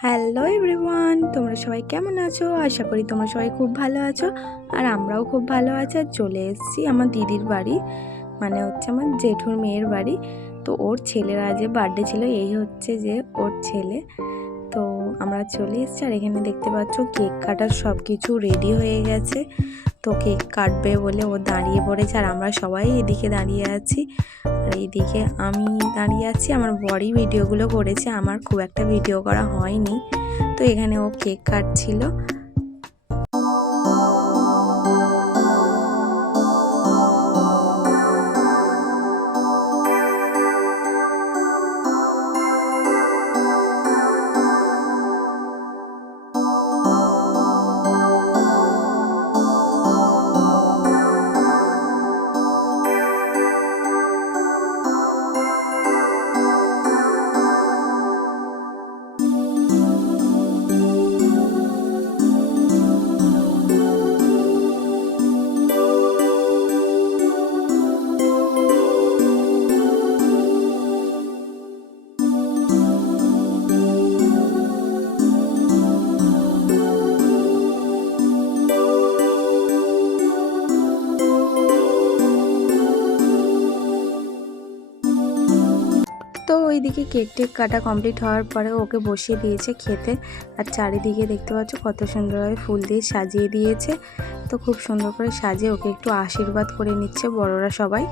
Hello everyone তোমরা সবাই কেমন আছো? আশা করি তোমরা সবাই খুব ভালো আছো। আর আমরাও খুব ভালো আছি। আর চলে এসেছি আমার দিদির বাড়ি। মানে হচ্ছে আমার জেঠুর মেয়ের বাড়ি। তো ওর ছেলের আজ বার্থডে ছিল। এই হচ্ছে যে ওর ছেলে। তো আমরা চলে এসেছি। আর এখানে দেখতে পাচ্ছ কেক কাটার সব কিছু রেডি হয়ে গেছে। তো কেক কাটবে বলে ও দাঁড়িয়ে পড়েছে আর আমরা সবাই এদিকে দাঁড়িয়ে আছি। আর এইদিকে আমি দাঁড়িয়ে আছি। আমার বড়ি ভিডিওগুলো করেছে। আমার খুব একটা ভিডিও করা হয়নি। তো এখানে ও কেক কাটছিল। ওইদিকে কেক টেক কাটা কমপ্লিট হওয়ার পরে ওকে বসিয়ে দিয়েছে খেতে। আর চারিদিকে দেখতে পাচ্ছ কত সুন্দরভাবে ফুল দিয়ে সাজিয়ে দিয়েছে। তো খুব সুন্দর করে সাজিয়ে ওকে একটু আশীর্বাদ করে নিচ্ছে বড়রা সবাই।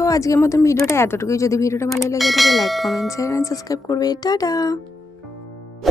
তো আজকের মতন ভিডিওটা এতটুকুই। যদি ভিডিওটা ভালো লাগে থাকে like comment share and subscribe করবে। টাটা!